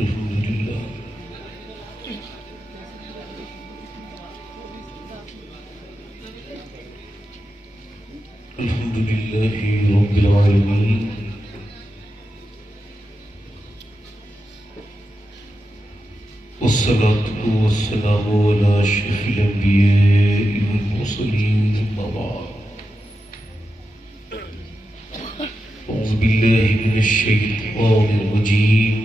الحمدللہ الحمدللہ رب العالمین والصلاة والسلام على أشرف الأنبياء والمرسلين أما بعد أعوذ بالله من الشيطان الرجيم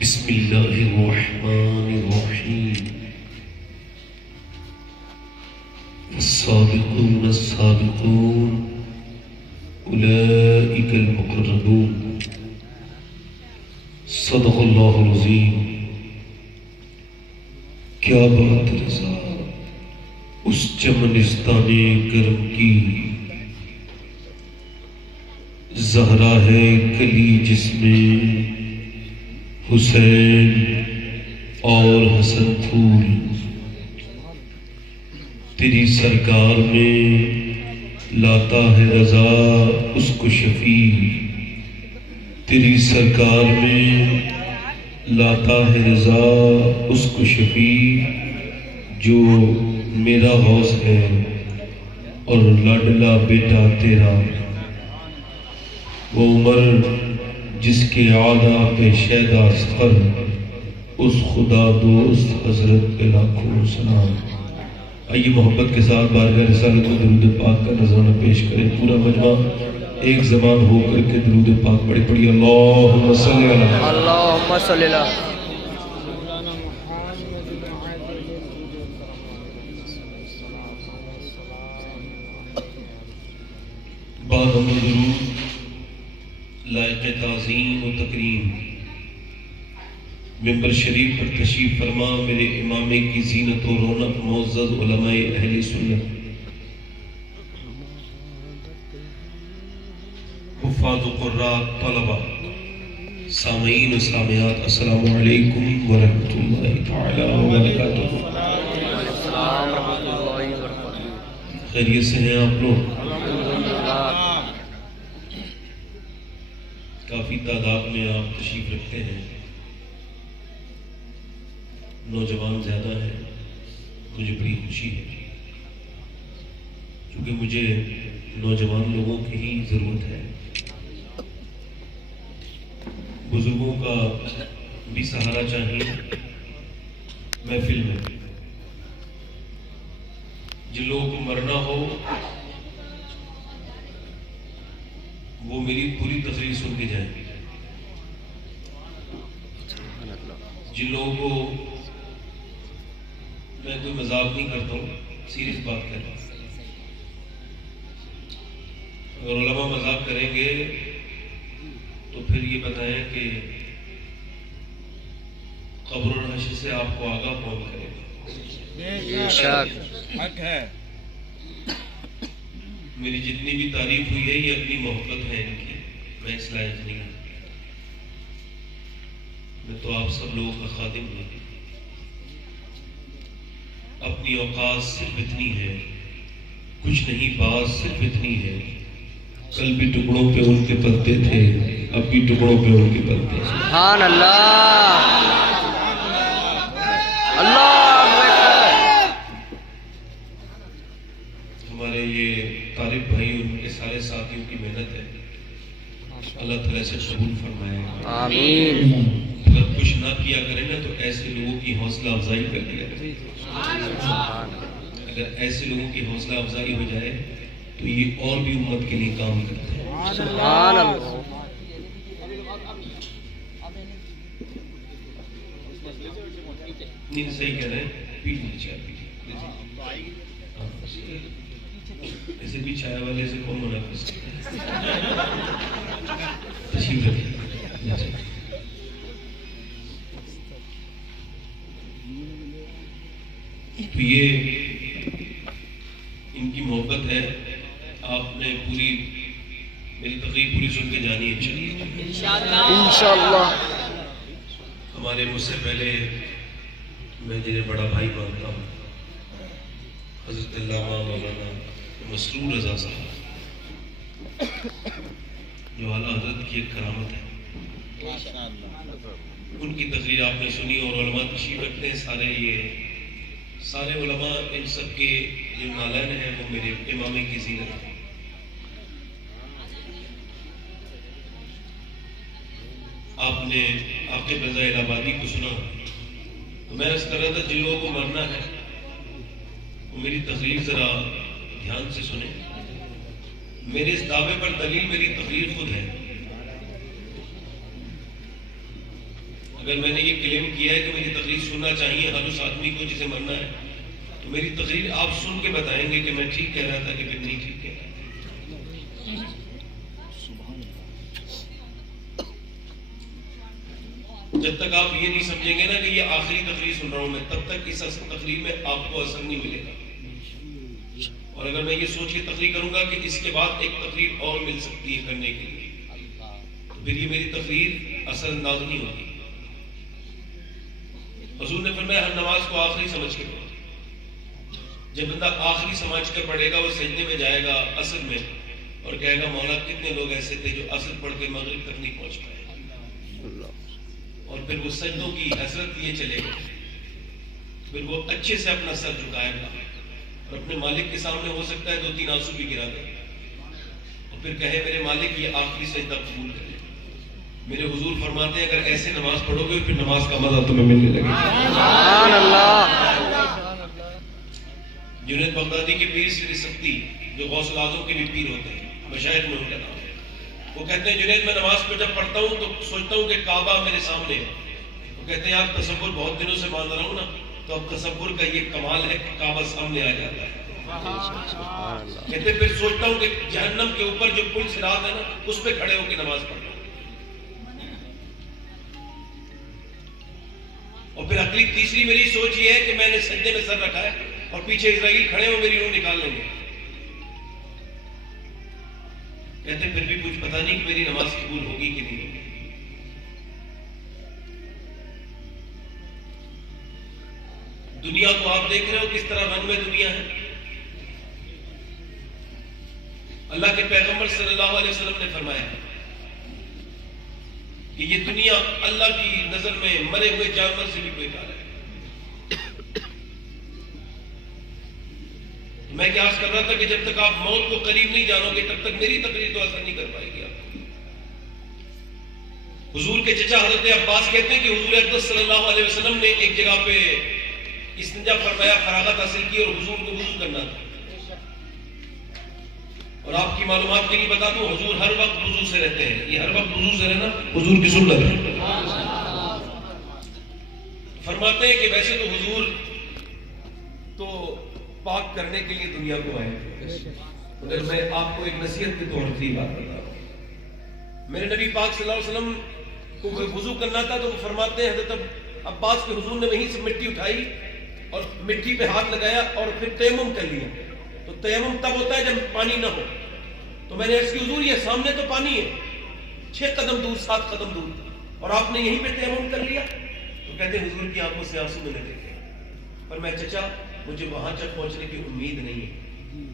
بسم الله الرحمن الرحيم السابقون السابقون أولئك المقربون صدق الله العظيم. کیا بات رضا اس چمنستان کرم کی زہرا ہے کلی جس میں حسین اور حسن پھول تیری سرکار میں لاتا ہے رضا اس کو شفیع تیری سرکار میں لاتا ہے رضا اس کو شفیع جو میرا غوث ہے اور لاڈلا بیٹا تیرا وہ عمر جس کے عادہ پہ شیدا سفر اس خدا دوست حضرت پہ لاکھوں سلام. آئیے محبت کے ساتھ بارگاہ رسالت کو درود پاک کا نذرانہ پیش کریں. پورا مجمع ایک زبان ہو کر کے درود پاک پڑھی پڑھی. اللہم صلی اللہ اللہم صلی اللہ بعد ہم درود لائق تعظیم و تکریم ممبر شریف پر تشریف فرما میرے امام کی زینت و رونق معزز علماء اہل سنت حفاظ و قراء طلبہ سامعین و سامعات السلام علیکم ورحمۃ اللہ تعالی وبرکاتہ. خیریت سے ہیں آپ لوگ؟ کافی تعداد میں آپ تشریف رکھتے ہیں. نوجوان زیادہ ہیں, مجھے بڑی خوشی ہے کیونکہ مجھے نوجوان لوگوں کی ہی ضرورت ہے. بزرگوں کا بھی سہارا چاہیے محفل میں. جن لوگوں کو مرنا ہو وہ میری پوری تقریر سن کے جائیں. جن لوگوں کو میں کوئی مذاق نہیں کرتا ہوں, سیریس بات کر رہا ہوں. اگر علماء مذاق کریں گے تو پھر یہ بتائیں کہ قبر و حشر سے آپ کو آگاہ کون کرے گا. میری جتنی بھی تعریف ہوئی ہے یہ اپنی محبت ہے ان کی, میں اس لائق نہیں ہوں. میں تو آپ سب لوگوں کا خادم ہوں. اپنی اوقات صرف اتنی ہے, کچھ نہیں بات صرف اتنی ہے. کل بھی ٹکڑوں پہ ان کے پتے تھے, اب بھی ٹکڑوں پہ ان کے پتے. سبحان اللہ اللہ. ہمارے یہ طالب بھائی ان کے سارے ساتھیوں کی محنت ہے, اللہ تعالیٰ سے قبول فرمائے. آمین. اگر کچھ نہ کیا کریں نا تو ایسے لوگوں کی حوصلہ افزائی کر لیا کریں. اگر ایسے لوگوں کی حوصلہ افزائی ہو جائے تو یہ اور بھی امت کے لیے کام کرتے ہیں. سبحان اللہ. نہیں صحیح کہہ رہے ہیں, پیجیے چائے پیجیے. ایسے بھی چائے والے سے کون منع کر سکتا ہے. تشریف رکھیں. تو یہ ان کی محبت ہے. آپ نے پوری میری تقریر پوری سن کے جانی ہے انشاءاللہ. ہمارے مجھ سے پہلے میں جنہیں بڑا بھائی مانتا ہوں حضرت علامہ مولانا مسرور رضا صاحب, جو اعلیٰ حضرت کی ایک کرامت ہے. ان کی تقریر آپ نے سنی اور علماء تشریف رکھتے ہیں سارے علماء، ان سب کے جو نالین ہیں وہ میرے امامے کی زینت ہیں۔ آپ نے عاقب رضا الہ آبادی کو سنا تو میں اس طرح تھا جن لوگوں کو مرنا ہے وہ میری تقریر ذرا دھیان سے سنیں۔ میرے اس دعوے پر دلیل میری تقریر خود ہے۔ اگر میں نے یہ کلیم کیا ہے کہ میری تقریر سننا چاہیے ہر اس آدمی کو جسے مرنا ہے، تو میری تقریر آپ سن کے بتائیں گے کہ میں ٹھیک کہہ رہا تھا کہ پھر نہیں ٹھیک کہہ رہا تھا۔ جب تک آپ یہ نہیں سمجھیں گے نا کہ یہ آخری تقریر سن رہا ہوں میں، تب تک اس تقریر میں آپ کو اثر نہیں ملے گا۔ اور اگر میں یہ سوچ کے تقریر کروں گا کہ اس کے بعد ایک تقریر اور مل سکتی ہے کرنے کے لیے، تو پھر یہ میری تقریر اثر انداز نہیں ہوگی۔ حضور نے فرمایا ہر نماز کو آخری سمجھ کے پڑھو۔ جب بندہ آخری سمجھ کر پڑھے گا وہ سجدے میں جائے گا عصر میں اور کہے گا مولا کتنے لوگ ایسے تھے جو عصر پڑھ کے مغرب تک نہیں پہنچ پائے، اور پھر وہ سجدوں کی حسرت لیے چلے گئے۔ پھر وہ اچھے سے اپنا سر جھکائے گا اور اپنے مالک کے سامنے ہو سکتا ہے 2-3 آنسو بھی گرا دے اور پھر کہے میرے مالک یہ آخری سجدہ قبول کرے۔ میرے حضور فرماتے ہیں اگر ایسے نماز پڑھو گے پھر نماز کا مزہ تمہیں ملنے لگے گا۔ سبحان اللہ۔ جنید بغدادی کے پیر سری سختی جو غوث الاعظم کے بھی پیر ہوتے ہیں، مشاہد میں ان کا نام ہے، وہ کہتے ہیں جنید میں نماز پہ جب پڑھتا ہوں تو سوچتا ہوں کہ کعبہ میرے سامنے ہے۔ وہ کہتے ہیں یار تصور بہت دنوں سے باندھ رہا ہوں نا، تو اب تصور کا یہ کمال ہے کہ کعبہ سامنے آ جاتا ہے۔ کہتے ہیں پھر سوچتا ہوں کہ جہنم کے اوپر جو پل صراط ہے نا اس پہ کھڑے ہو کے نماز پڑھتا ہوں۔ اور پھر اگلی تیسری میری سوچ یہ ہے کہ میں نے سجدے میں سر رکھا ہے اور پیچھے اسرائیل کھڑے ہو میری روح نکال لیں گے۔ کہتے پھر بھی کچھ پتہ نہیں کہ میری نماز قبول ہوگی کہ نہیں ہوگی۔ دنیا کو آپ دیکھ رہے ہو کس طرح رنگ میں دنیا ہے۔ اللہ کے پیغمبر صلی اللہ علیہ وسلم نے فرمایا کہ یہ دنیا اللہ کی نظر میں مرے ہوئے جانور سے بھی بیکار ہے۔ میں کیا عرض کر رہا تھا کہ جب تک آپ موت کو قریب نہیں جانو گے تب تک میری تقریر تو اثر نہیں کر پائے گی آپ کو۔ حضور کے چچا حضرت عباس کہتے ہیں کہ حضور اقدس صلی اللہ علیہ وسلم نے ایک جگہ پہ استنجا فرمایا، فراغت حاصل کی اور حضور کو وضو کرنا تھا۔ اور آپ کی معلومات کے لیے بتا دوں حضور ہر وقت وضو سے رہتے ہیں، یہ ہر وقت وضو سے رہنا حضور کی سنت ہے۔ فرماتے ہیں کہ ویسے تو حضور تو پاک کرنے کے لیے دنیا کو آئے، مگر میں آپ کو ایک نصیحت کے طور پر بات بتا رہا ہوں۔ میرے نبی پاک صلی اللہ علیہ وسلم کو وضو کرنا تھا تو وہ فرماتے ہیں حضرت عباس کے حضور نے وہیں سے مٹی اٹھائی اور مٹی پہ ہاتھ لگایا اور پھر تیمم کر لیا۔ تو تیمم تب ہوتا ہے جب پانی نہ ہو۔ تو میں نے عرض کی حضور یہ سامنے تو پانی ہے 6 قدم دور 7 قدم دور، اور آپ نے یہیں پہ تیمم کر لیا۔ تو کہتے ہیں حضور کی آنکھوں سے آنسو میں لگے گئے، پر میں چچا مجھے وہاں تک پہنچنے کی امید نہیں ہے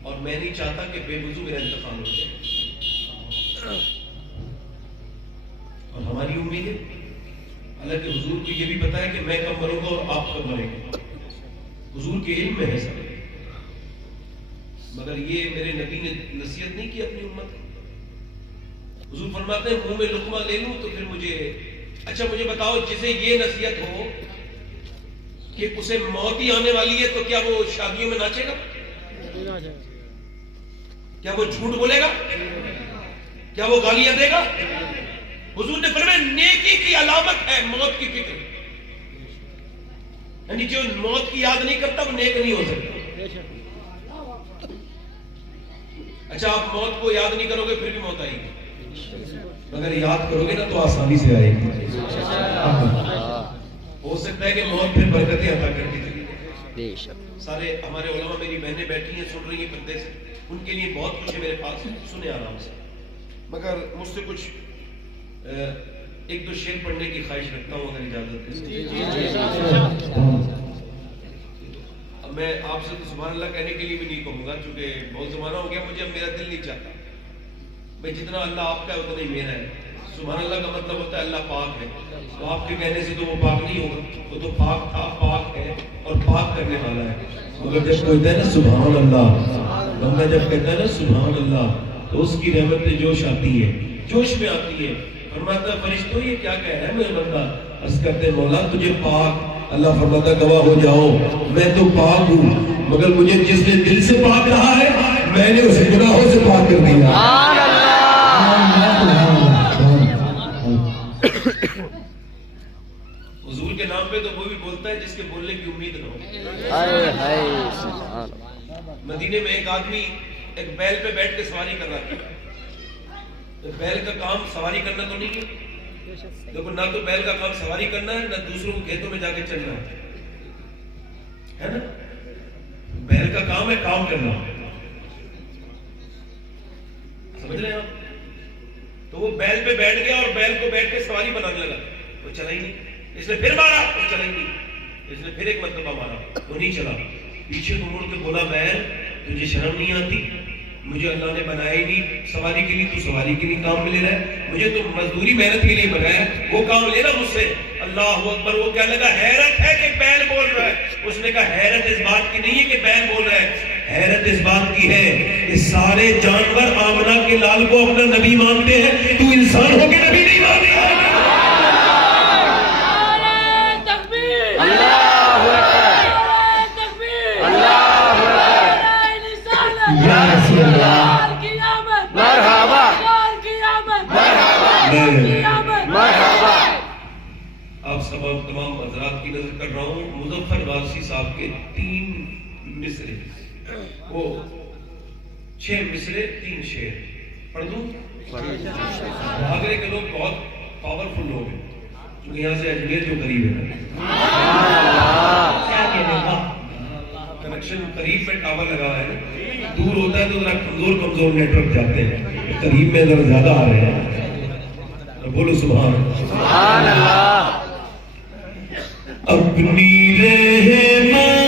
اور میں نہیں چاہتا کہ بے وضو میرا انتقال ہو جائے۔ اور ہماری امید ہے حالانکہ حضور کو یہ بھی پتا ہے کہ میں کب مروں گا اور آپ کب مریں گے، حضور کے علم میں ہے سب، مگر یہ میرے نبی نے نصیحت نہیں کی اپنی امت کو۔ حضور فرماتے ہیں منہ میں لقمہ لے لوں تو پھر مجھے بتاؤ جسے یہ نصیحت ہو کہ اسے موت ہی آنے والی ہے تو کیا وہ شادیوں میں ناچے گا؟ کیا وہ جھوٹ بولے گا؟ کیا وہ گالیاں دے گا؟ حضور نے فرمایا نیکی کی علامت ہے موت کی فکر، یعنی جو موت کی یاد نہیں کرتا وہ نیک نہیں ہو سکتا۔ اچھا آپ موت کو یاد نہیں کرو گے پھر بھی موت آئے گی، اگر یاد کرو گے نا تو آسانی سے آئے گی۔ ہو سکتا ہے کہ موت پھر برکتیں عطا کر کے چلی جائے۔ سارے ہمارے علماء میری بہنیں بیٹھی ہیں سن رہی ہیں پردے سے، ان کے لیے بہت کچھ ہے میرے پاس، سنے آرام سے، مگر مجھ سے کچھ 1-2 شعر پڑھنے کی خواہش رکھتا ہوں اگر اجازت ہے۔ اب میں آپ سے تو سبحان اللہ کہنے کے لیے بھی نہیں کہوں گا چونکہ بہت زمانہ ہو گیا مجھے، اب میرا دل نہیں چاہتا، میں جتنا اللہ آپ کا ہے اتنا ہی میرا ہے۔ سبحان اللہ کا مطلب ہوتا ہے اللہ پاک ہے. تو آپ کے کہنے سے تو وہ پاک نہیں ہوگا, وہ تو پاک تھا, پاک ہے اور پاک کرنے والا ہے. مگر جب کہتا ہے نا سبحان اللہ, بندہ جب کہتا ہے نا سبحان اللہ, تو اس کی رحمت جوش آتی ہے, جوش میں آتی ہے. فرماتا ہے فرشتوں یہ کیا کہہ رہا ہے میرا بندہ؟ عرض کرتے ہیں مولا تجھے پاک. اللہ فرماتا گواہ ہو جاؤ میں تو پاک ہوں, مگر مجھے جس نے دل سے پاک رہا ہے میں نے اسے گناہوں سے پاک کر دیا. حضور کے نام پہ تو وہ بھی بولتا ہے جس کے بولنے کی امید نہ ہو. مدینے میں ایک آدمی ایک بیل پہ بیٹھ کے سواری کر رہا تھا. بیل کا کام سواری کرنا تو نہیں ہے, دیکھو نہ تو بیل کا کام سواری کرنا ہے, نہ دوسروں کو کھیتوں میں جا کے چلنا ہے نا. بیل کا کام ہے کام کرنا, سمجھ رہے ہیں آپ؟ تو وہ بیل پہ بیٹھ گیا اور بیل کو بیٹھ کے سواری بنانے لگا. وہ چلا ہی نہیں, اس نے پھر مارا, وہ چلا ہی نہیں. اس نے پھر ایک مرتبہ مارا, وہ نہیں چلا. پیچھے کو مڑ کے بولا بیل تجھے شرم نہیں آتی؟ مجھے اللہ نے بنایا ہی نہیں سواری کے لیے, تو سواری کے لیے کام میں لے رہا ہے. مجھے تو مزدوری محنت کے لیے بنایا, وہ کام لینا مجھ سے. اللہ اکبر. وہ کہنے لگا حیرت ہے کہ بیل بول رہا ہے. اس نے کہا حیرت اس بات کی نہیں ہے کہ بیل بول رہا ہے, حیرت اس بات کی ہے کہ سارے جانور آمنہ کے لال کو اپنا نبی مانتے ہیں, تو انسان ہو کے نبی نہیں مانتا. آپ سب تمام حضرات کی نظر کر رہا ہوں. مظفر وارسی صاحب کے 3 مصرے, وہ 6 مصرے 3 شعر پڑھ دوں. آگرے کے لوگ بہت پاورفل لوگ ہیں, چونکہ یہاں سے اجمیر جو قریب ہے, کنیکشن قریب میں ٹاور لگا ہے, دور ہوتا ہے تو ذرا کمزور نیٹ ورک جاتے ہیں, قریب میں ذرا زیادہ آ رہے ہیں. بولو سبحان اللہ. اپنی رحمت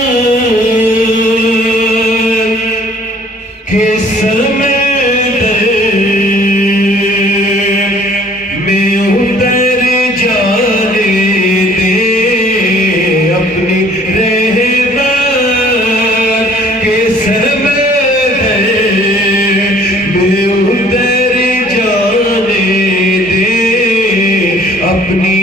کے سمیت میں اتر جانے دے. اپنی رحمت کے سمیت میں اتر جانے دے. اپنی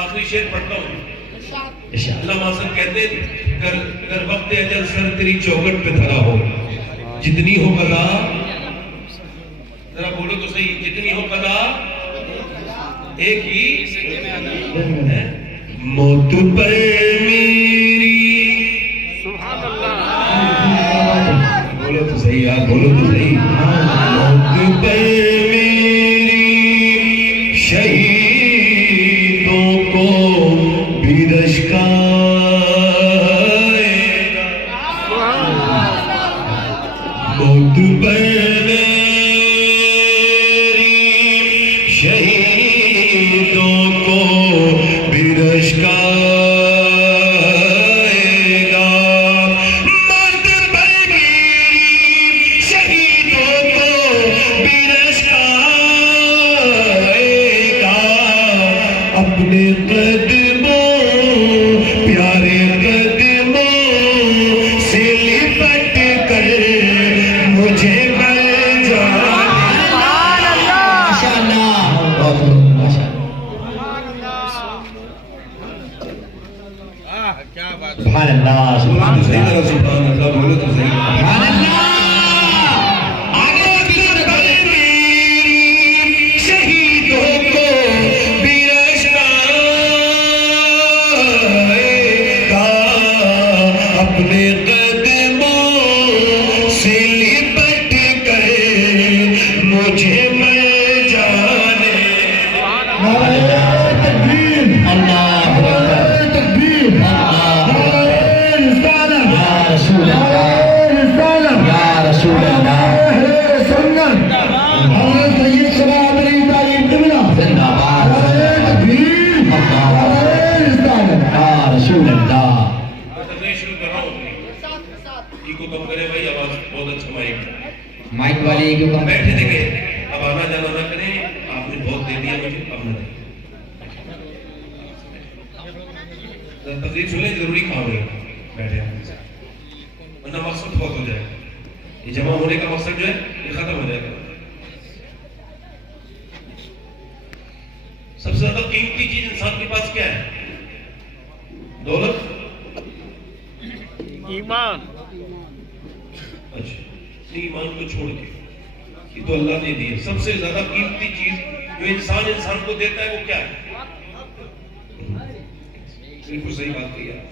آخری شعر پڑھتا ہوں. علامہ حسن کہتے گر وقت اجل سر تیری چوکٹ پہ دھرا ہو, جتنی ہو قضا, ذرا بولو تو صحیح, جتنی ہو قضا ایک ہی موت پر میری. سبحان اللہ. بولو تو صحیح یار, بولو تو صحیح. موت پر میری شہیدوں کو بھی رشکائے گا. سبحان اللہ سبحان تو صحیح طرح سبحان اللہ بولو تو صحیح. سبحان اللہ. آگے شہیدوں کو بھی رشتہ کا اپنے قدموں سے لپٹ کر مجھے مل جانے. تکبیر اللہ تکبیر یا رسول اللہ یا رسول اللہ زندہ باد یا رسول اللہ. تقریر شروع کر رہا ہوں. کو کم کرے بھائی, آواز بہت اچھا مائک. مائک والے کیوں کم بیٹھے دیکھیں, اب آنا جانا نہ کریں, آپ نے بہت دے دیا مجھے, اب نہ دیں. تقریر سنیں, ضروری کام ہے, بیٹھے ہیں ورنہ مقصد بہت ہو جائے. یہ جمع ہونے کا مقصد جو ہے یہ ختم ہو جائے گا. سب سے زیادہ قیمتی چیز انسان کے پاس کیا ہے؟ دولت, ایمان. اچھا, ایمان کو چھوڑ کے یہ تو اللہ نے دی ہے. سب سے زیادہ قیمتی چیز جو انسان کو دیتا ہے وہ کیا ہے؟ بالکل صحیح بات کہی آپ.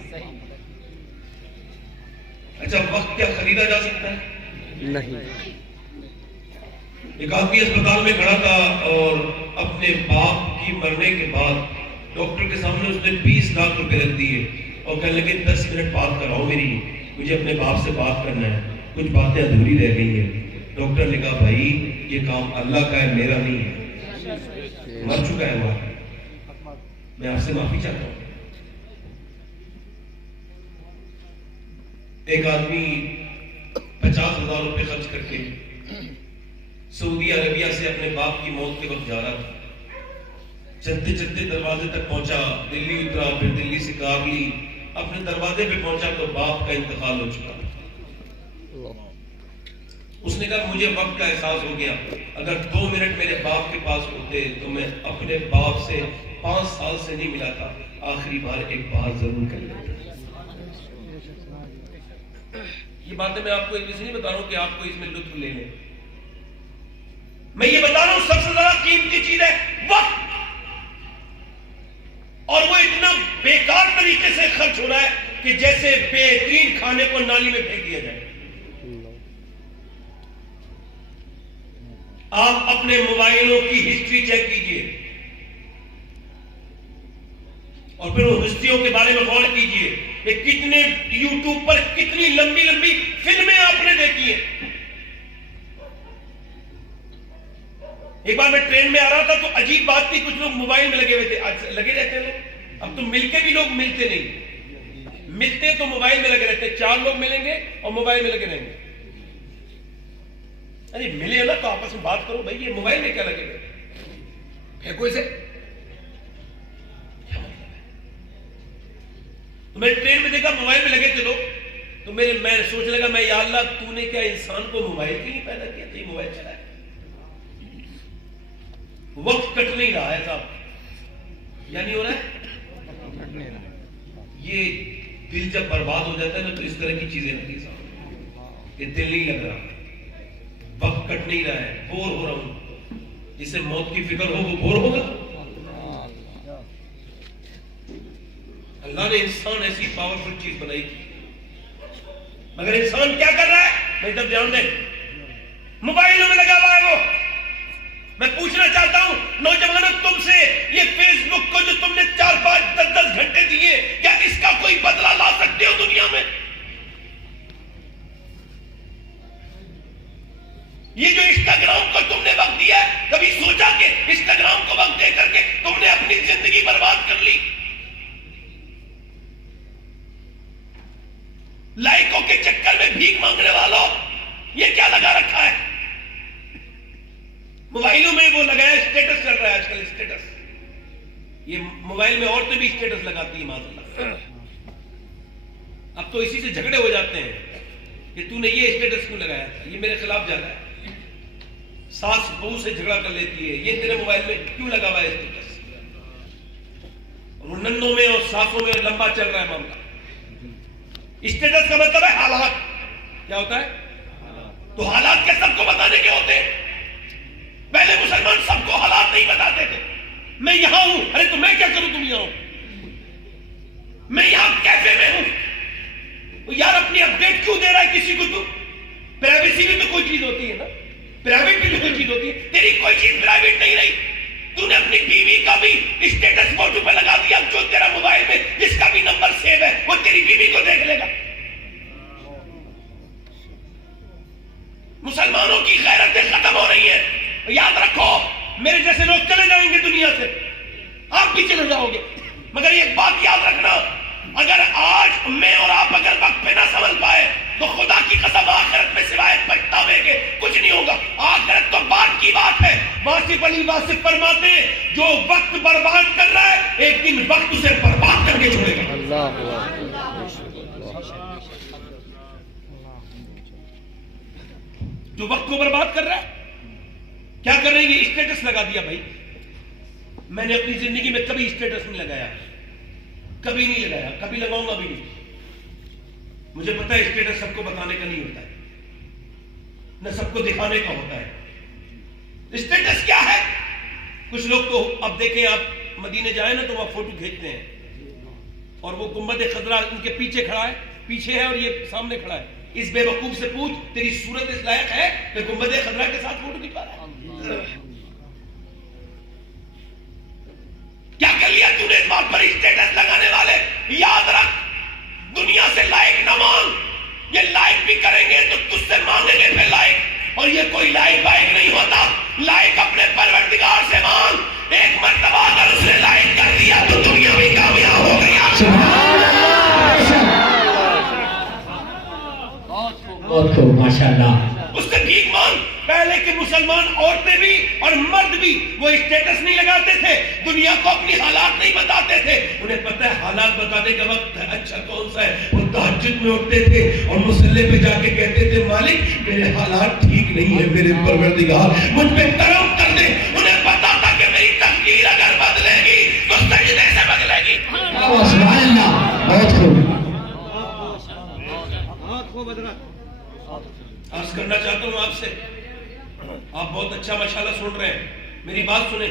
اچھا, وقت کیا خریدا جا سکتا ہے؟ نہیں. ایک آدمی اسپتال میں کھڑا تھا اور اپنے باپ کی مرنے کے بعد ڈاکٹر کے سامنے اس نے 20 لاکھ روپے رکھ دیے اور کہنے لگے 10 منٹ بات کراؤ میری, مجھے اپنے باپ سے بات کرنا ہے, کچھ باتیں ادھوری رہ گئی ہیں. ڈاکٹر نے کہا بھائی یہ کام اللہ کا ہے, میرا نہیں ہے, مر چکا ہے وہ, میں آپ سے معافی چاہتا ہوں. ایک آدمی 50,000 روپے خرچ کر کے سعودی عربیہ سے اپنے باپ کی موت کے وقت جا رہا تھا. چلتے چلتے دروازے تک پہنچا, دلی اترا, پھر دلی سے کار لی, اپنے دروازے پہ پہنچا تو باپ کا انتقال ہو چکا. اس نے کہا مجھے وقت کا احساس ہو گیا, اگر 2 منٹ میرے باپ کے پاس ہوتے تو میں اپنے باپ سے 5 سال سے نہیں ملا تھا, آخری بار ایک بات ضرور کر لیتا. یہ باتیں میں آپ کو اس لیے نہیں بتا رہا ہوں کہ آپ کو اس میں لطف لے لیں, میں یہ بتا رہا ہوں سب سے زیادہ قیمتی چیز ہے وقت, اور وہ اتنا بیکار طریقے سے خرچ ہو رہا ہے کہ جیسے بہترین کھانے کو نالی میں پھینک دیا جائے. آپ اپنے موبائلوں کی ہسٹری چیک کیجئے اور پھر وہ ہستیوں کے بارے میں غور کیجئے کہ کتنے یوٹیوب پر کتنی لمبی لمبی فلمیں آپ نے دیکھی ہیں. ایک بار میں ٹرین میں آ رہا تھا تو عجیب بات تھی, کچھ لوگ موبائل میں لگے ہوئے تھے. آج لگے رہتے ہیں لوگ, اب تو مل کے بھی لوگ ملتے نہیں, ملتے تو موبائل میں لگے رہتے. 4 لوگ ملیں گے اور موبائل میں لگے رہیں گے. ارے ملے نا تو آپس میں بات کرو بھائی, یہ موبائل میں کیا لگے گا, پھینکو اسے. تو میں ٹرین میں دیکھا موبائل میں لگے تھے لوگ, تو میں سوچنے لگا میں یا اللہ تو نے کیا انسان کو موبائل کے لیے پیدا کیا تھا, یہ موبائل چلا ہے. وقت کٹ نہیں رہا ہے صاحب, یا نہیں ہو رہا ہے. یہ دل جب برباد ہو جاتا ہے نا تو اس طرح کی چیزیں نہیں صاحب, یہ دل نہیں لگ رہا, وقت کٹ نہیں رہا ہے, بور ہو رہا ہوں. جسے موت کی فکر ہو وہ بور ہوگا. اللہ نے انسان ایسی پاورفل چیز بنائی تھی, مگر انسان کیا کر رہا ہے, میں جب دھیان دیں, موبائلوں میں لگا ہوا ہے وہ. میں پوچھنا چاہتا ہوں نوجوانوں تم سے, یہ فیس بک کو جو تم نے 4, 5, 10 گھنٹے دیے, کیا اس کا کوئی بدلہ لا سکتے ہو دنیا میں؟ یہ جو انسٹاگرام کو تم نے وقت دیا, کبھی سوچا کہ انسٹاگرام کو وقت دے کر کے تم نے اپنی زندگی برباد کر لی؟ لائکوں کے چکر میں بھیک مانگنے والوں, یہ کیا لگا رکھا ہے؟ موبائلوں میں وہ لگایا, اسٹیٹس چل رہا ہے آج کل, اسٹیٹس. یہ موبائل میں عورتیں بھی اسٹیٹس لگاتی ہیں معاذ اللہ. اب تو اسی سے جھگڑے ہو جاتے ہیں کہ تو نے یہ اسٹیٹس کیوں لگایا تھا, یہ میرے خلاف جا رہا ہے. ساس بہو سے جھگڑا کر لیتی ہے, یہ تیرے موبائل میں کیوں لگا ہوا ہے اسٹیٹس. اور وہ ننوں میں اور ساسوں میں لمبا چل رہا ہے معاملہ. اسٹیٹس کا مطلب ہے حالات. کیا ہوتا ہے؟ تو حالات کے سب کو بتانے کے ہوتے ہیں. پہلے مسلمان سب کو حالات نہیں بتاتے تھے. میں یہاں ہوں، ارے تو میں کیا کروں تم یہاں ہو؟ میں یہاں کیفے میں ہوں. یار اپنی اپڈیٹ کیوں دے رہا ہے کسی کو تو؟ پرائیویسی بھی تو کوئی چیز ہوتی ہے نا، پرائیویٹ بھی تو کوئی چیز ہوتی ہے. تیری کوئی چیز پرائیویٹ نہیں رہی. تو نے اپنی بیوی کا بھی اسٹیٹس فوٹو پہ لگا دیا. جو تیرا موبائل میں جس کا بھی نمبر سیو ہے وہ تیری بیوی کو دیکھ لے گا. مسلمانوں کی غیرتیں ختم ہو رہی ہیں. یاد رکھو میرے جیسے لوگ چلے جائیں گے دنیا سے، آپ بھی چلے جاؤ گے. مگر ایک بات یاد رکھنا، اگر آج میں اور آپ اگر وقت پہ نہ سنبھل پائے تو خدا کی قسم آخرت میں سوائے پچھتاوے کے کچھ نہیں ہوگا. آخرت تو بات کی بات ہے. واصف علی واصف فرماتے ہیں جو وقت برباد کر رہا ہے ایک دن وقت اسے برباد کر کے چھوڑے گا. اللہ جو وقت کو برباد کر رہا ہے کیا کر رہے ہیں؟ یہ اسٹیٹس لگا دیا. بھائی میں نے اپنی زندگی میں کبھی اسٹیٹس نہیں لگایا، کبھی نہیں لگایا، کبھی لگاؤں گا بھی نہیں. مجھے پتا ہے اسٹیٹس سب کو بتانے کا نہیں ہوتا ہے، نہ سب کو دکھانے کا ہوتا ہے. اسٹیٹس کیا ہے؟ کچھ لوگ تو اب دیکھیں آپ مدینے جائیں نا تو وہاں فوٹو کھینچتے ہیں اور وہ گنبد خضرا ان کے پیچھے کھڑا ہے، پیچھے ہے اور یہ سامنے کھڑا ہے. اس بے وقوف سے پوچھ تیری صورت اس لائق ہے کہ گنبد خضرا کے ساتھ فوٹو کھینچا رہا ہے؟ کیا کر لیا تو نے اس بات پر اسٹیٹس لگانے والے؟ یاد رکھ دنیا سے لائق نہ مانگ. یہ لائق بھی کریں گے تو تجھ سے مانگیں گے پھر لائق. اور یہ کوئی لائق وائق نہیں ہوتا. لائق اپنے پروردگار سے مانگ. ایک مرتبہ اگر اس نے لائق کر دیا تو دنیا بھی کامیاب ہو گیا. بہت خوب ماشاءاللہ. اس سے بھیک مانگ. پہلے کے مسلمان عورتیں بھی اور مرد بھی وہ اسٹیٹس نہیں لگاتے تھے، دنیا کو اپنی حالات نہیں بتاتے تھے. انہیں پتہ ہے حالات بتانے کا وقت اچھا کون سا ہے. وہ تہجد میں اٹھتے تھے اور مصلی پہ جا کے کہتے تھے مالک میرے حالات ٹھیک نہیں ہے، میرے پروردگار مجھ پہ کرم کر دے. انہیں پتا تھا کہ میری تقدیر اگر بدلے گی تو سجدے سے بدلے گی. سبحان اللہ. بہت خوب. عرض کرنا چاہتا ہوں آپ سے، آپ بہت اچھا ماشاءاللہ سن رہے ہیں، میری بات سنیں.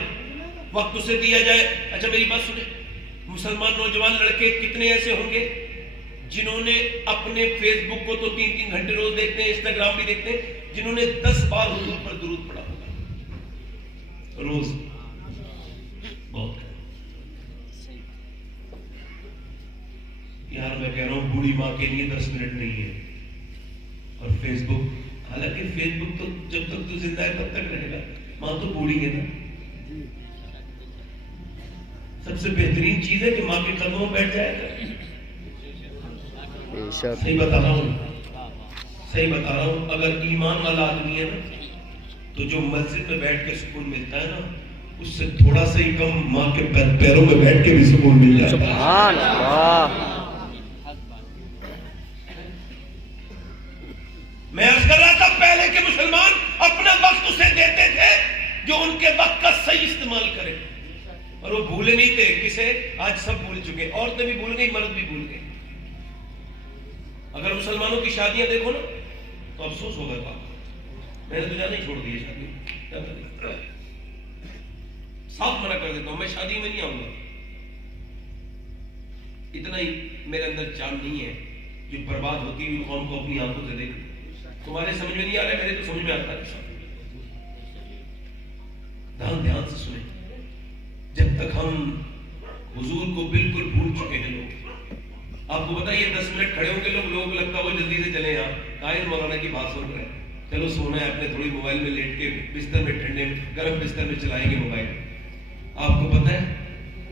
وقت اسے دیا جائے. اچھا میری بات سنیں، مسلمان نوجوان لڑکے کتنے ایسے ہوں گے جنہوں نے اپنے فیس بک کو تو 3-3 گھنٹے روز دیکھتے ہیں، انسٹاگرام بھی دیکھتے ہیں، جنہوں نے 10 بار حضور پر درود پڑھا ہوگا روز؟ بہت. یار میں کہہ رہا ہوں بوڑھی ماں کے لیے 10 منٹ نہیں ہے. اور فیس بک، حالانکہ فیس بک تو جب تک تو زندہ ہے تب تک رہے گا. ماں تو بوڑھی ہے نا. سب سے بہترین چیز ہے کہ ماں کے قدموں میں بیٹھ جائے گا. صحیح بتا رہا ہوں، صحیح بتا رہا ہوں. اگر ایمان والا آدمی ہے نا تو جو مسجد میں بیٹھ کے سکون ملتا ہے نا اس سے تھوڑا سا ہی کم ماں کے پیروں میں بیٹھ کے بھی سکون مل جاتا ہے. سبحان اللہ. میں عرض کر رہا تھا پہلے کے مسلمان اپنا وقت اسے دیتے تھے جو ان کے وقت کا صحیح استعمال کرے. اور وہ بھولے نہیں تھے کسے؟ آج سب بھول چکے. عورتیں بھی بھول گئی، مرد بھی بھول گئے. اگر مسلمانوں کی شادیاں دیکھو نا تو افسوس ہوگا. بات میں نے تو جانا ہی چھوڑ دی شادی. صاف منع کر دیتا ہوں، میں شادی میں نہیں آؤں گا. اتنا ہی میرے اندر چاند نہیں ہے جو برباد ہوتی ہوئی قوم کو اپنی آنکھوں سے دیکھ. تمہارے سمجھ میں نہیں آ رہا ہے، میرے تو سمجھ میں آتا ہے. دھیان سے سنیں. جب تک ہم حضور کو بالکل بھول چکے ہیں لوگ. آپ کو بتائیے 10 منٹ کھڑے ہو کے لوگوں کو لگتا ہے وہ جلدی سے چلے. یہاں قائم مولانا کی بات سن رہے ہیں، چلو سونا ہے اپنے تھوڑی موبائل میں لیٹ کے بستر میں ٹھنڈے گرم بستر میں چلائیں گے موبائل. آپ کو پتہ ہے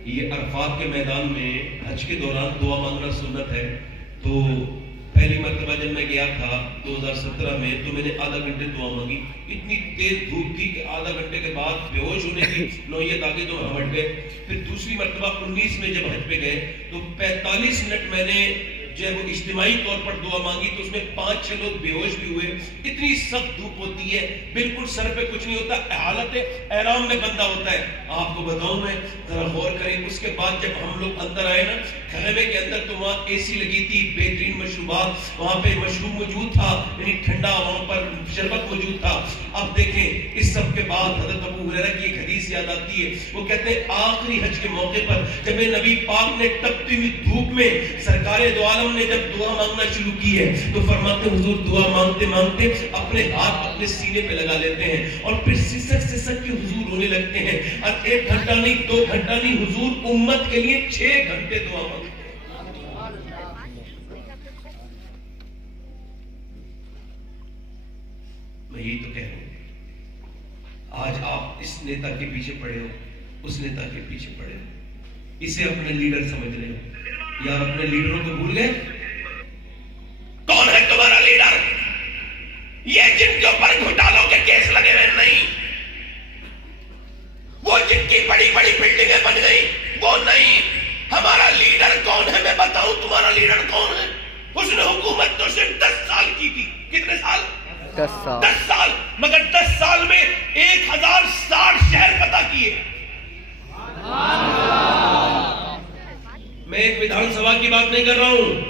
یہ عرفات کے میدان میں حج کے دوران دعا مانگنا سنت ہے. تو پہلی مرتبہ جب میں گیا تھا 2017 میں تو میں نے آدھا گھنٹے دعا مانگی. اتنی تیز دھوپ تھی کہ آدھا گھنٹے کے بعد بے ہوش ہونے کی نوعیت آ گئی تو ہم ہٹ گئے. پھر دوسری مرتبہ 19 میں جب حج پہ گئے تو 45 منٹ میں نے جب وہ اجتماعی طور پر دعا مانگی تو اس میں 5-6 لوگ بے ہوش بھی ہوئے. اتنی سخت دھوپ ہوتی ہے, بالکل سر پہ کچھ نہیں ہوتا, حالت احرام میں بندہ ہوتا ہے. آپ کو بتاؤں میں, ذرا غور کریں. اس کے بعد جب ہم لوگ اندر آئے نا خیمے کے اندر, تو وہاں اے سی لگی تھی, بہترین مشروبات, وہاں پہ مشروب موجود تھا, یعنی ٹھنڈا, وہاں پر شربت موجود تھا. اب دیکھیں اس سب کے بعد حضرت ابو ہریرہ کی ایک حدیث یاد آتی ہے. وہ کہتے ہیں آخری حج کے موقع پر جب نبی پاک نے تپتی ہوئی دھوپ میں سرکار دو عالم نے جب دعا مانگنا شروع کی ہے, تو فرماتے حضور دعا مانگتے مانگتے اپنے ہاتھ اپنے سینے پہ لگا لیتے ہیں, اور پھر سسک سسک کے حضور رونے لگتے ہیں. اور 1 گھنٹہ نہیں 2 گھنٹہ نہیں, حضور امت کے لیے 6 گھنٹے دعا مانگتے ہیں. میں یہی تو کہہ رہا ہوں, آج آپ اس نیتا کے پیچھے پڑے ہو, اس نیتا کے پیچھے پڑے ہو, اسے اپنے لیڈر سمجھ رہے ہو. یار اپنے لیڈروں کو بھول گئے. کون ہے تمہارا لیڈر؟ یہ جن کے اوپر گھوٹالوں کے کیس لگے ہوئے نہیں, وہ جن کی بڑی بڑی بلڈنگیں بن گئی وہ نہیں. ہمارا لیڈر کون ہے؟ میں بتاؤں تمہارا لیڈر کون ہے. اس نے حکومت تو صرف 10 سال کی تھی. کتنے سال؟ 10 سال. مگر 10 سال میں 1060 شہر فتح کیے. میں ایک ویدھان سبھا کی بات نہیں کر رہا ہوں,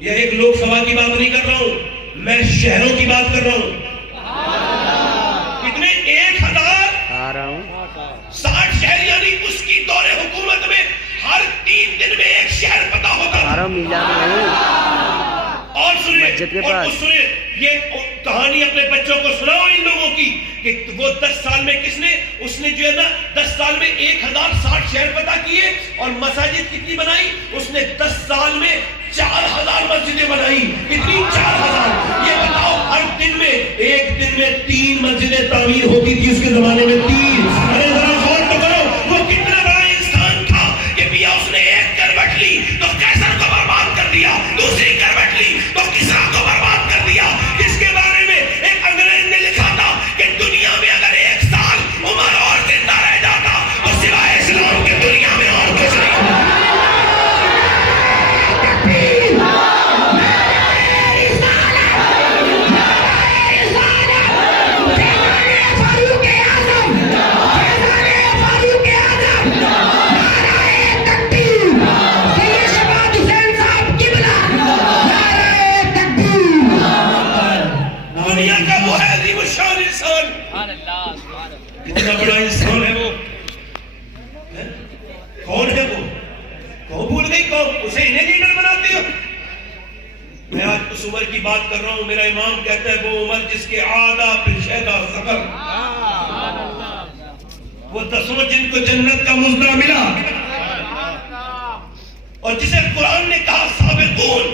یا ایک لوک سبھا کی بات نہیں کر رہا ہوں, میں شہروں کی بات کر رہا ہوں. کتنے؟ 1060 شہر, یعنی اس کی دور حکومت میں ہر 3 دن میں ایک شہر فتح ہوتا. اور سنیں یہ کہانی اپنے بچوں کو سناؤ ان لوگوں کی, کہ وہ 10 سال میں کس نے, اس نے جو ہے نا 10 سال میں 1060 شہر فتح کیے. اور مساجد کتنی بنائی اس نے؟ 10 سال میں 4000 مسجدیں بنائی. کتنی؟ 4000. یہ بتاؤ ہر دن میں, ایک دن میں 3 مسجدیں تعمیر ہوتی تھی اس کے زمانے میں. 3. ارے ذرا غور تو کرو, وہ کتنا بڑا انسان تھا کہ بیا اس نے ایک کروٹ لی تو قیصر کو برباد کر دیا, دوسری کروٹ لی تو کسریٰ کو برباد کر دیا. جس کے بارے میں ایک انگریز نے لکھا تھا کہ دنیا میں اگر 1 سال عمر اور زندہ رہ جاتا تو سوائے اسلام کے دنیا میں اور کچھ نہیں. کتنا بڑا انسان ہے وہ. کون ہے وہ؟ کون بھول گئی کون؟ اسے انہیں لیڈر بناتی ہو. میں آج اس عمر کی بات کر رہا ہوں. میرا امام کہتا ہے وہ عمر جس کے عادہ پیشیدہ سفر, وہ 10 جن کو جنت کا مزدہ ملا, اور جسے قرآن نے کہا سابقون.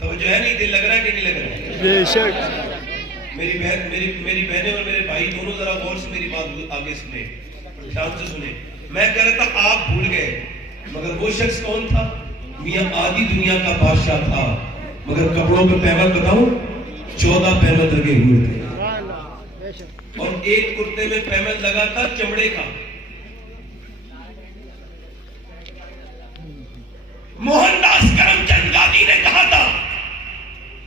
توجہ ہے نہیں؟ دل لگ رہا ہے کہ نہیں لگ رہا ہے؟ بے شک. میری بہنیں اور میرے بھائی دونوں ذرا غور سے میری بات آگے سنیں, دھیان سے سنیں. میں کہہ رہا تھا آپ بھول گئے, مگر وہ شخص کون تھا؟ میاں آدھی دنیا کا بادشاہ تھا, مگر کپڑوں پہ پیمند بتاؤں 14 پیمند لگے ہوئے تھے, اور ایک کرتے میں پیمند لگا تھا چمڑے کا. موہن داس کرم چند گاندھی نے کہا تھا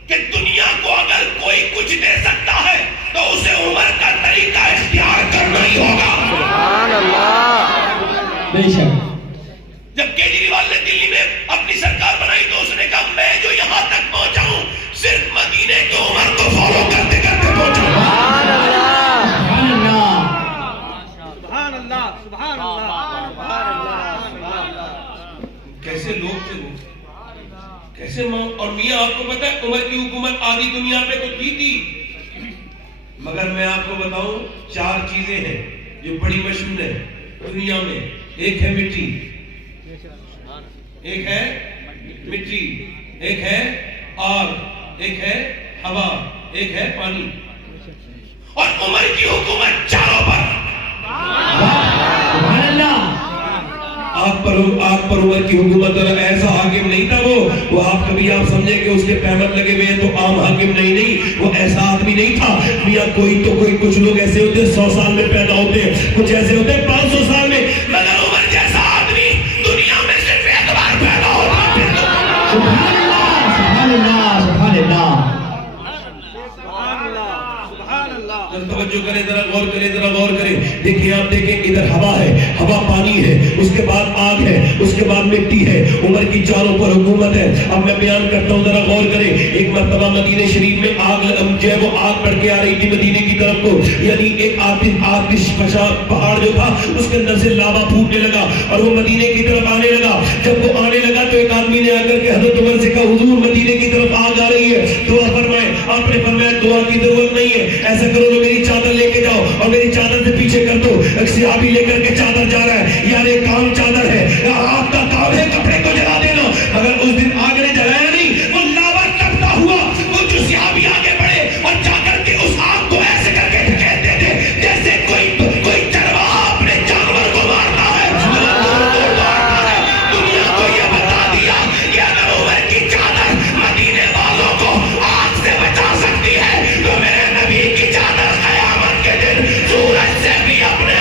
کہ دنیا کو اگر کوئی کچھ دے سکتا ہے تو اسے عمر کا طریقہ اختیار کرنا ہی ہوگا. سبحان اللہ. بے شک. جب کیجریوال نے دلی میں اپنی سرکار بنائی تو اس نے کہا میں جو یہاں تک پہنچا ہوں صرف مدینے کے عمر کو فالو کرتے کرتے پہنچا ہوں. سبحان اللہ. سبحان اللہ. سبحان اللہ. سبحان اللہ. کیسے لوگ تھے وہ, کیسے ماں. اور میاں آپ کو پتا ہے عمر کی حکومت آدھی دنیا پہ تو تھی, مگر میں آپ کو بتاؤں 4 چیزیں ہیں جو بڑی مشہور ہے دنیا میں. ایک ہے مٹی, ایک ہے مٹی, ایک ہے آگ, ایک ہے ہوا, ایک ہے پانی. اور عمر کی حکومت چاروں پر. سبحان اللہ. آگ پر عمر کی حکومت ایسا حاکم نہیں تھا وہ آپ کبھی آپ سمجھے کہ اس کے پیمند لگے ہوئے ہیں تو عام حاکم نہیں, وہ ایسا آدمی نہیں تھا. میاں کوئی تو کوئی, کچھ لوگ ایسے ہوتے 100 سال میں پیدا ہوتے ہیں, کچھ ایسے ہوتے 500 سال میں, مگر عمر جیسا آدمی دنیا میں سے غور کریں ذرا غور کریں. دیکھیں آپ دیکھیں ادھر ہوا ہے, ہوا پانی ہے, اس کے بعد آگ ہے, اس کے بعد مٹی ہے, عمر کی چاروں پر حکومت ہے. اب میں بیان کرتا ہوں ذرا غور کریں. ایک مرتبہ مدینہ شریف میں آگ جو ہے وہ آگ بڑھ کے آ رہی تھی مدینے کی طرف کو, یعنی ایک آتش فشاں پہاڑ جو تھا اس کے اندر سے لاوا پھوٹنے لگا اور وہ مدینے کی طرف آنے لگا. جب وہ آنے لگا تو ایک آدمی نے آ کر کے حضرت عمر سے کہا حضور مدینے کی طرف آگ آ رہی ہے, دعا فرمائیں. آپ نے فرمایا دعا کی ضرورت نہیں ہے, ایسا کرو تو میری چادر لے کے جاؤ اور میری چادر سے پیچھے کر دو. ایک صحابی لے کر کے چادر جا رہا ہے, یار ایک کام چادر ہے, آپ کا کام ہے کپڑے کو جلا دینا. مگر اس دن آگ نے جلایا نہیں, وہ لاوا تپتا ہوا وہ جو صحابی آگے بڑھے اور جا کر کے اس آگ کو ایسے کر کے کہتے تھے جیسے کوئی چرواہا اپنے جانور کو مارتا ہے, دنیا کو یہ بتا دیا کہ اگر عمر کی چادر مدینے والوں کو آگ سے بچا سکتی ہے تو میرے نبی کی چادر قیامت کے دن سورج سے بھی اپنے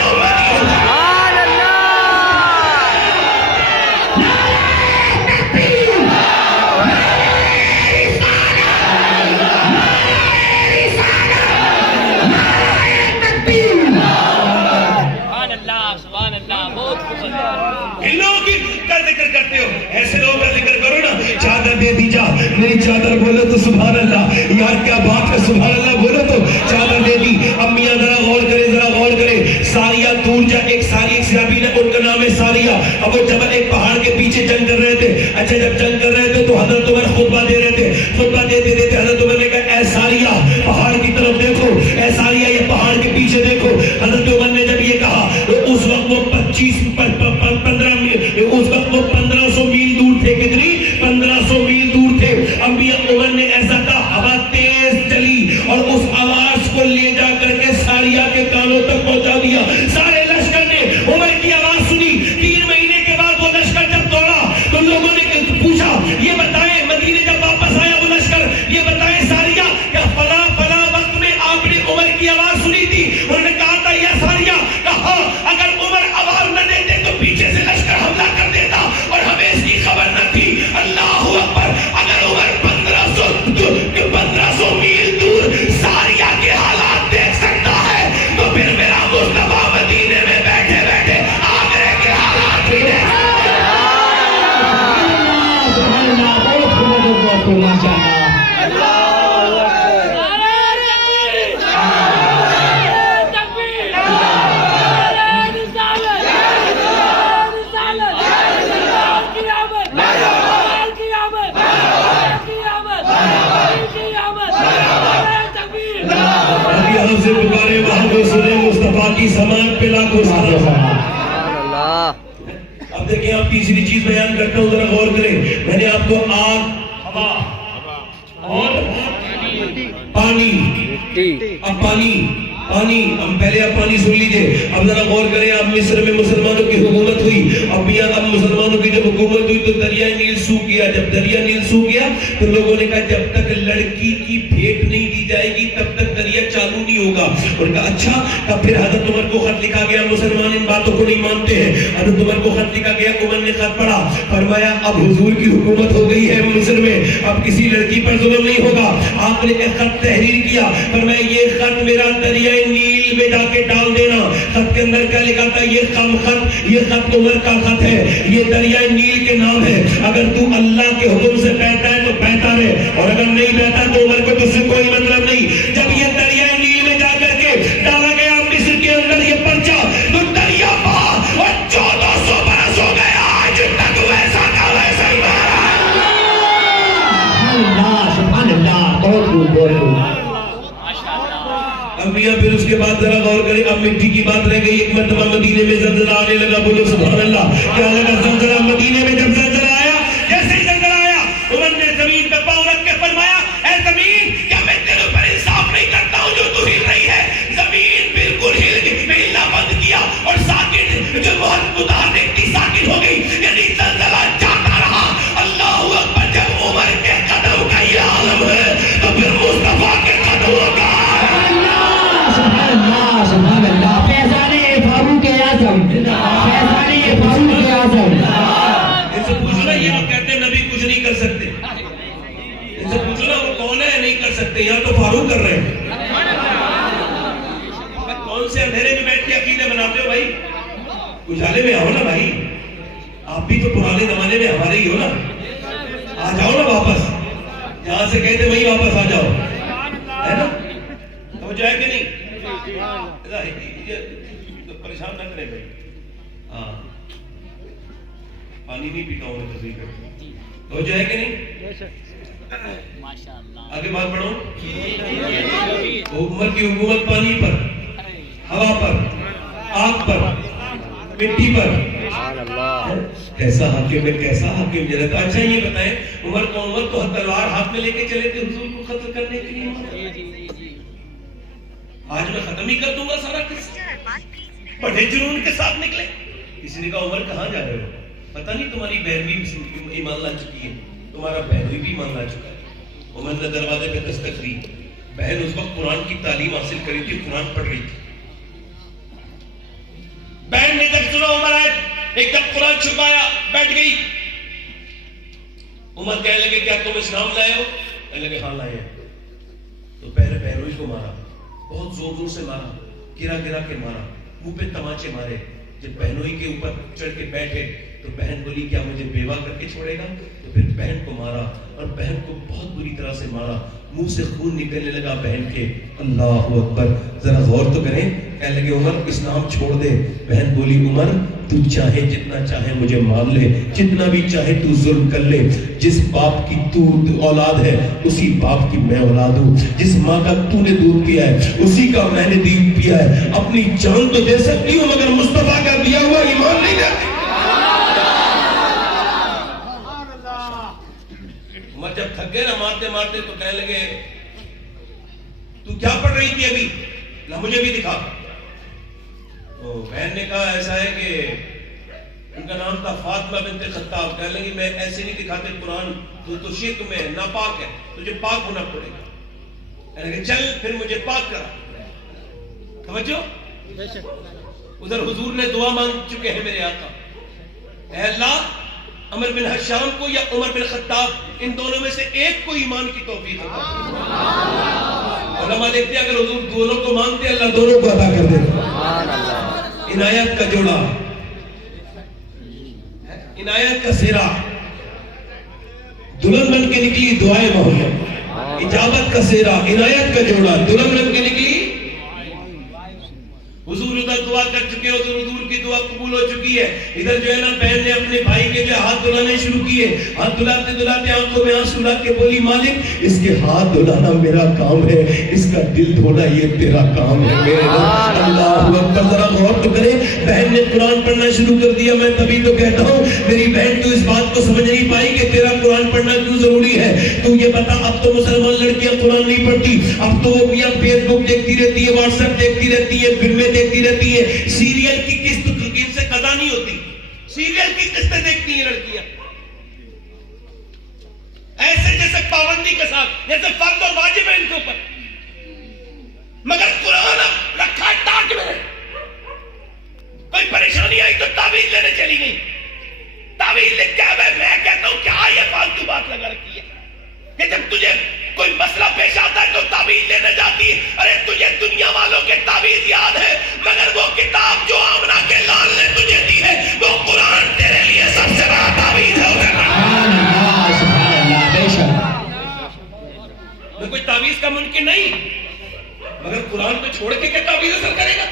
سبحان اللہ. سبحان اللہ بہت خوب. ان لوگوں کی کا ذکر کرتے ہو, ایسے لوگوں کا ذکر کرو نا. چادر دے دی جا, میری چادر بولو تو سبحان اللہ, یار کیا بات ہے, سبحان اللہ بولو تو چادر دے دی. اب میاں ذرا غور کرے ذرا غور کرے. ساریہ دور جا, ایک صحابی نے, ان کا نام ہے ساریہ. اب وہ جب ایک پہاڑ کے پیچھے جنگ کر رہے تھے. اچھا جب جنگ کر رہے تھے تو حضرت عمر خطبہ دے رہے تھے. خطبہ دیتے دیتے حضرت عمر نے کہا اے ساریہ پہاڑ کی طرف دیکھو, اے ساریہ یہ پہاڑ کے پیچھے دیکھو. حضرت عمر نے جب یہ کہا تو اس وقت وہ 1500 میل دور تھے. کتنی 1500 میل دور تھے. انبیاء عمر نے ایسا کہا, ہوا تیز چلی اور اس آواز کو لے جا کر کے ساریہ کے کانوں تک پہنچا دیا. سارے لشکر نے عمر کی آواز سنی. 3 مہینے کے بعد وہ لشکر جب دوڑا تو لوگوں نے پوچھا یہ بتائیں, مدینے جب واپس آیا وہ لشکر, یہ بتائیں ساریہ کیا فلاں وقت میں آپ نے عمر کی آواز سنی تھی؟ انہوں نے کہا تھا یا ساریہ, کہا اگر عمر آواز نہ دیتے تو پیچھے سے لشکر حملہ کر دیتا اور ہمیں اس کی خبر نہ تھی. اللہ اکبر. اگر عمر 1500 میل دور ساریہ کے حالات دیکھ سکتا ہے تو پھر میرا مصطفیٰ مدینے میں بیٹھے بیٹھے آگرے کے حالات بھی دیکھ سکتا ہے. ماشاء اللہ. سے پکارے وہاں کو سنے مصطفیٰ کی سماعت پہ لاکھوں سلام. سبحان اللہ. اب دیکھیں آپ تیسری چیز بیان کرتا ہوں ذرا غور کریں. میں نے آپ کو آگ, ہوا اور پانی. اب پانی ہم پہلے آپ پانی سن لیجئے. اب ذرا غور کریں, اب مصر میں مسلمانوں کی حکومت ہوئی. اب اب مسلمانوں کی جب حکومت ہوئی تو دریائے نیل سوکھ گیا. جب دریا نیل سوکھ گیا تو لوگوں نے کہا جب تک لڑکی کی بھیٹ نہیں دی جائے گی تب تک دریا چالو نہیں ہوگا. اور کہا اچھا. تب پھر حضرت عمر کو خط لکھا گیا. مسلمان ان باتوں کو نہیں مانتے ہیں. حضرت عمر کو خط لکھا گیا. عمر نے خط پڑھا, فرمایا اب حضور کی حکومت ہو گئی ہے مصر میں, اب کسی لڑکی پر ظلم نہیں ہوگا. آپ نے ایک خط تحریر کیا, فرمایا یہ خط میرا دریائے نیل میں جا کے ڈال دینا. خط کے اندر کیا لکھا تھا؟ یہ خط, یہ خط عمر کا خط ہے, یہ دریائے نیل کے نام ہے. اگر تو اللہ کے حکم سے بہتا ہے تو بہتا رہے, اور اگر نہیں بہتا تو عمر کو تجھ سے کوئی مطلب نہیں. جب یہ دریائے نیل میں جا کر کے ڈالا گیا مصر کے اندر یہ پرچہ, تو دریا بہا اور 1400 برس ہو گیا, آج تک ویسا کا ویسا ہی بہا. سبحان اللہ. بہت اب میاں پھر اس کے بعد ذرا غور کریں. اب مٹی کی بات رہ گئی. ایک مرتبہ مدینے میں زلزلہ آنے لگا. بولو سبحان اللہ. کیا لگا زلزلہ مدینے میں؟ جب زلزلہ آیا, جیسے ہی زلزلہ آیا, عمر نے زمین پہ پاؤں رکھ کے فرمایا اے زمین کیا میں تیرے اوپر انصاف نہیں کرتا ہوں جو تو ہل رہی ہے؟ زمین بالکل ہلنا بند کیا اور ساکن جو بہت ادار دیکھتی ساکن ہو گئی, یعنی زلزلہ جاتا رہا. اللہ اکبر. جب عمر کے قدم کا یہ عالم ہے تو پھر مصطفیٰ کے قدموں کا سبحان اللہ. فیضان فاروق اعظم, فیضان فاروق اعظم. ان سے پوچھنا, یہ لوگ کہتے ہیں نبی کچھ نہیں کر سکتے. ان سے پوچھنا وہ کون ہے نہیں کر سکتے, یا تو فاروق کر رہے ہیں. کون اجالے میں آؤ نا بھائی, آپ بھی تو پرانے زمانے میں ہمارے ہی ہو نا, آ جاؤ نا واپس, جہاں سے کہتے وہی واپس آ جاؤ, ہے نا؟ تو جائے کہ نہیں؟ پریشان نہ کرے بھائی. ہاں پانی نہیں پیتا ہوں میں تصویر کرتی ہو جائے کہ نہیں؟ ماشاءاللہ. آگے بات بڑھو. عمر کی حکومت پانی پر, ہوا پر, آگ پر, مٹی پر. کیسا حاکم ہے, کیسا حاکم جنت. اچھا یہ بتائیں, عمر تو تلوار ہاتھ میں لے کے چلے تھے حضور کو قتل کرنے کے لیے. آج میں ختم ہی کر دوں گا سارا قصہ. بڑے جنون کے ساتھ نکلے. کسی نے کہا عمر کہاں جا رہے ہو؟ پتہ نہیں تمہاری بہن بھی ایمان لا چکی ہے, تمہارا بہن بھی ایمان لا چکا ہے. عمر نے دروازے پہ دستک دی. بہن اس وقت قرآن کی تعلیم حاصل کری تھی, قرآن پڑھ رہی تھی. بہن نے جب سنا عمر آئے, ایک دم قرآن چھپایا, بیٹھ گئی. عمر کہنے لگے کیا تم اسلام لائے ہو؟ کہنے لگے ہاں لائے ہیں. تو پہلے بہنوئی کو مارا, بہت زور سے مارا, گرا گرا کے مارا, منہ پہ تماچے مارے. جب بہنوئی کے اوپر چڑھ کے بیٹھے تو بہن بولی کیا مجھے بیوہ کر کے چھوڑے گا؟ تو پھر بہن کو مارا, اور بہن کو بہت بری طرح سے مارا. منہ سے خون نکلنے لگا بہن کے. اللہ اکبر, ذرا غور تو کریں. کہنے لگے عمر اسلام چھوڑ دے. بہن بولی عمر تو چاہے جتنا چاہے مجھے مار لے, جتنا بھی چاہے تو ظلم کر لے. جس باپ کی تو اولاد ہے اسی باپ کی میں اولاد ہوں. جس ماں کا تو نے دودھ پیا ہے اسی کا میں نے دودھ پیا ہے. اپنی جان تو دے سکتی ہوں مگر مصطفیٰ کا دیا ہوا ایمان نہیں دے. عمر جب تھک گئے نا مارتے مارتے تو کہنے لگے تو کیا پڑھ رہی تھی ابھی؟ نہ مجھے بھی دکھا. تو بہن نے کہا ایسا ہے کہ ان کا نام تھا فاطمہ بنت خطاب. کہنے لگی میں ایسے نہیں دکھاتے قرآن, تو شرک میں ہے, ناپاک ہے, تجھے پاک ہونا پڑے گا. کہنے لگے چل پھر مجھے پاک کرا. توجہ, ادھر حضور نے دعا مانگ چکے ہیں میرے آقا, اے اللہ عمر بن حشام کو یا عمر بن خطاب, ان دونوں میں سے ایک کو ایمان کی توفیق عطا. علماء دیکھتے ہیں اگر حضور دونوں کو مانگتے اللہ دونوں کو عطا کر دیتا. عنایت کا جوڑا, عنایت کا سیرا, دلہن بن کے نکلی دعائیں محمد. اجابت کا سیرا, عنایت کا جوڑا, دلہن بن کے نکلی. حضور ادھر دعا کر چکے, حضور کی دعا قبول ہو چکی ہے. ادھر جو ہے نا بہن نے اپنے بھائی کے جو ہاتھ دھلانے شروع کیے. ہاتھ دھلاتے دھلاتے آنکھوں میں آنسو لا کے بولی مالک اس کے ہاتھ دھلانا میرا کام ہے, اس کا دل دھونا یہ تیرا کام ہے. میرے اللہ اکبر, ذرا غور تو کرے. بہن نے قرآن پڑھنا شروع کر دیا. میں تبھی تو کہتا ہوں میری بہن تو اس بات کو سمجھ نہیں پائی کہ تیرا قرآن پڑھنا کیوں ضروری ہے. تو یہ بتا, اب تو مسلمان لڑکیاں قرآن نہیں پڑھتی, اب تو وہ میاں فیس بک دیکھتی رہتی ہے, واٹس ایپ دیکھتی رہتی ہے, فلمیں دیکھتی رہتی ہے. سیریل کی قسط ان سے قضا نہیں ہوتی. سیریل کی قسطیں دیکھتی ہیں لڑکیاں ایسے جیسے پابندی کے ساتھ, جیسے فرض اور واجب ہے ان کے اوپر. مگر قرآن رکھا ٹاٹ میں. کوئی پریشانی آئی تو تعویذ لینے چلی گئی. تعویذ لے کیا میں کہتا ہوں کیا یہ فالتو بات لگا رکھی ہے کہ جب تجھے کوئی مسئلہ پیش آتا ہے تو تعویذ لینے جاتی ہے. ارے تجھے دنیا والوں کے تعویذ یاد ہے, مگر وہ کتاب جو آمنہ کے لال نے تجھے دی ہے وہ قرآن تیرے لیے سب سے بڑا تعویذ ہے. کوئی تعویذ کا ممکن نہیں, مگر قرآن کو چھوڑ کے کیا تعویذ اثر کرے گا؟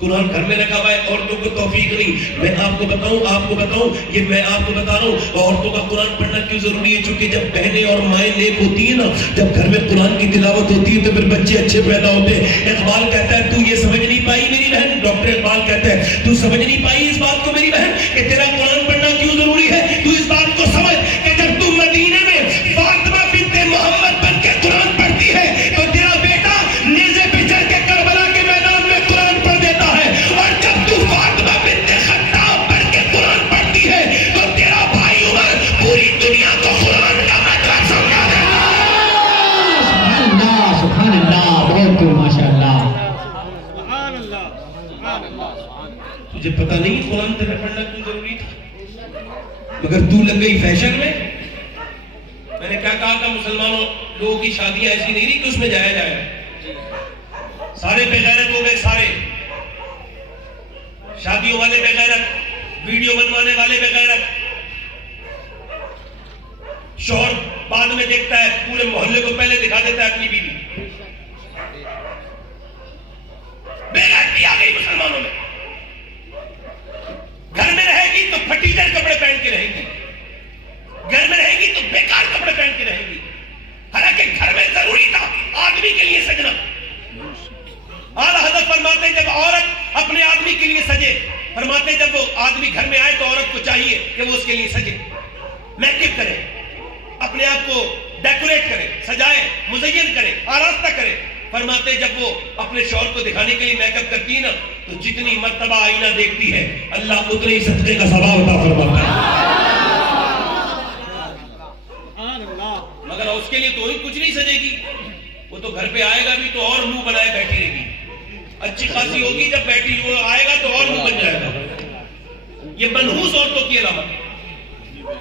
قرآن گھر میں رکھا ہوا ہے, عورتوں کو توفیق نہیں. میں آپ کو بتاؤں یہ میں آپ کو بتا رہا ہوں عورتوں کا قرآن پڑھنا کیوں ضروری ہے. چونکہ جب بہنیں اور مائیں نیک ہوتی ہیں نا, جب گھر میں قرآن کی تلاوت ہوتی ہے تو پھر بچے اچھے پیدا ہوتے ہیں. اقبال کہتا ہے تو یہ سمجھ نہیں پائی میری بہن, ڈاکٹر اقبال کہتا ہے تو سمجھ نہیں پائی اس بات کو میری بہن کہ تیرا قرآن پڑھنا کیوں ضروری ہے. تو اس بات کو سمجھ کہ جب تو مدینے میں فاطمہ بنت محمد بن کے قرآن پڑھتی ہے تو تیرا بیٹا نیزے پہ چڑھ کے کربلا کے میدان میں قرآن پڑھ دیتا ہے. اور جب تو فاطمہ بنت خطاب پڑھ کے قرآن پڑھتی ہے تو تیرا بھائی عمر پوری دنیا کو قرآن کا مطلب سمجھا دیتا ہے. سبحان اللہ, بہت ماشاء اللہ. تجھے پتہ نہیں قرآن تیرا پڑھنا کیوں ضروری تھا, مگر تو لگ گئی فیشن میں. میں نے کیا کہا تھا, مسلمانوں لوگوں کی شادیاں ایسی نہیں رہی کہ اس میں جایا جائے. سارے بے غیرت ہو گئے, سارے شادیوں والے بے غیرت، ویڈیو بنوانے والے بے غیرت، شوہر بعد میں دیکھتا ہے، پورے محلے کو پہلے دکھا دیتا ہے اپنی بیوی. بے غیرتی آ گئی مسلمانوں میں. گھر میں رہے گی تو پھٹیدر کپڑے پہن کے رہے گی، گھر میں رہے گی تو بیکار کپڑے پہن کے رہے گی. حالانکہ گھر میں ضروری تھا آدمی کے لیے سجنا. اعلیٰ حضرت فرماتے ہیں جب عورت اپنے آدمی کے لیے سجے، فرماتے ہیں جب وہ آدمی گھر میں آئے تو عورت کو چاہیے کہ وہ اس کے لیے سجے، میک اپ کرے، اپنے آپ کو ڈیکوریٹ کرے، سجائے، مزین کرے، آراستہ کرے. فرماتے ہیں جب وہ اپنے شوہر کو دکھانے کے لیے میک اپ کرتی ہے نا تو جتنی مرتبہ آئینہ دیکھتی ہے اللہ اتنے ہی صدقے کا ثواب عطا فرماتا ہے. مگر اس کے لیے تو ہی کچھ نہیں سجے گی، وہ تو گھر پہ آئے گا بھی تو اور منہ بنائے بیٹھی رہے گی. اچھی خاصی ہوگی جب بیٹھی وہ آئے گا تو اور منہ بن جائے گا. یہ منحوس عورتوں کی علامت ہے.